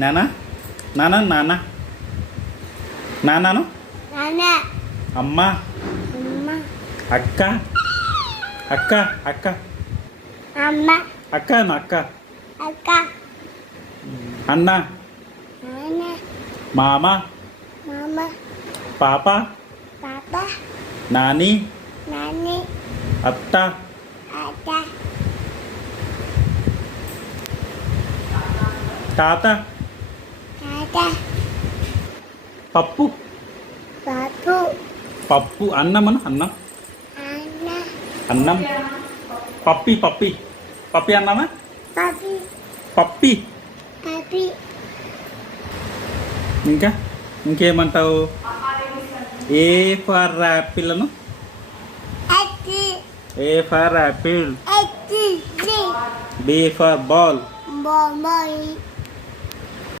నానా నానా నాన్న నాన్నను నాన్న అమ్మ అమ్మ అక్క అక్క అక్క అమ్మ అక్కను అక్క అక్క అన్న నాన్న మామ మామ పాప పాప నాని నాని అత్త అత్త తాత తాత పప్పు పాపు పప్పు అన్నమను అన్నం అన్న అన్నం పప్పి పప్పి పప్పి అన్నామా పపి పప్పి పపి ఇంకా ఇంకేమంటావు ఏ ఫర్ యాపిల్ అను అచ్చి ఏ ఫర్ యాపిల్ అచ్చి బి ఫర్ బాల్ బొమ్మ